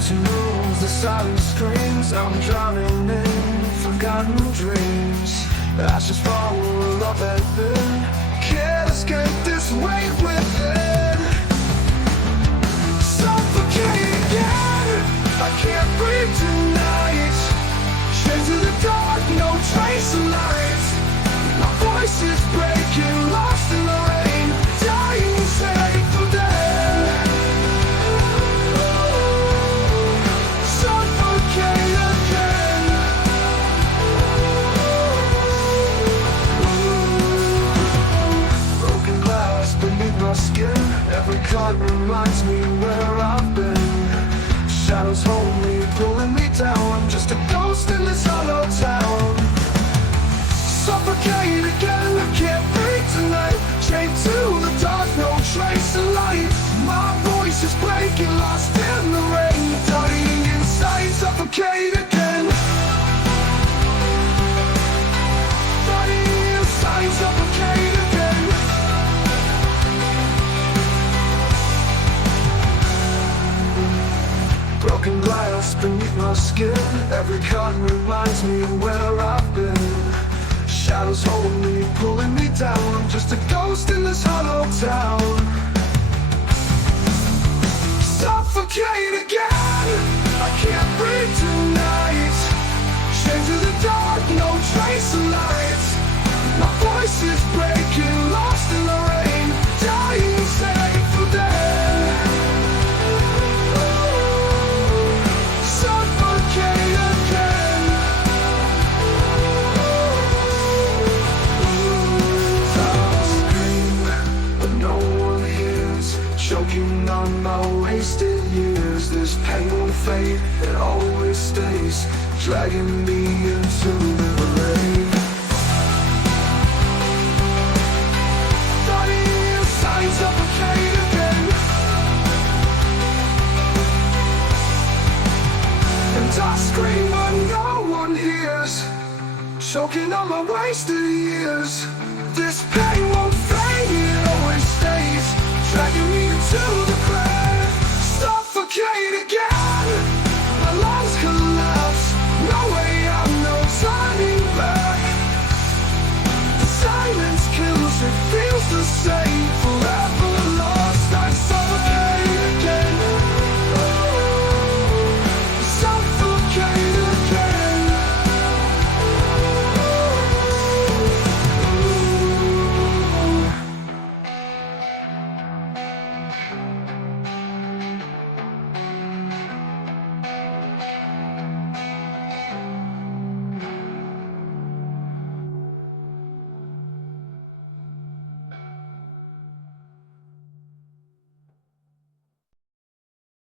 Empty rooms, the silent screams. I'm drowning in forgotten dreams. Ashes fall up heaven. Can't escape this weight within. Suffocate again. I can't breathe tonight. Chained to the dark, no trace of light. My voice is breaking, lost in the rain. Dying safe for dead. Suffocate again. Broken glass beneath my skin. Every cut reminds me where I've been. Shadows hold me, pulling me down. I'm just a ghost in this hollow town. Suffocate again, I can't breathe tonight. Chained to the dark, no trace of light. My voice is breaking, lost in the rain. Dying inside, suffocate again. Dying inside, suffocate again. Broken glass beneath my skin. Every cut reminds me where I've been. Shadows hold me, pulling me down. I'm just a ghost in this hollow town. Suffocate again. I can't breathe tonight. Chained to the dark, no trace of light. My voice is breaking, lost in the rain. Dying safe for dead. Suffocate again. Choking on my wasted years. This pain won't fade, it always stays, dragging me into the grave. Dying inside, suffocate again. And I scream but no one hears. Choking on my wasted years. This pain won't fade, it always stays, dragging me into the grave. Suffocate again. My lungs collapse. No way out, no turning back. The silence kills, it feels the same.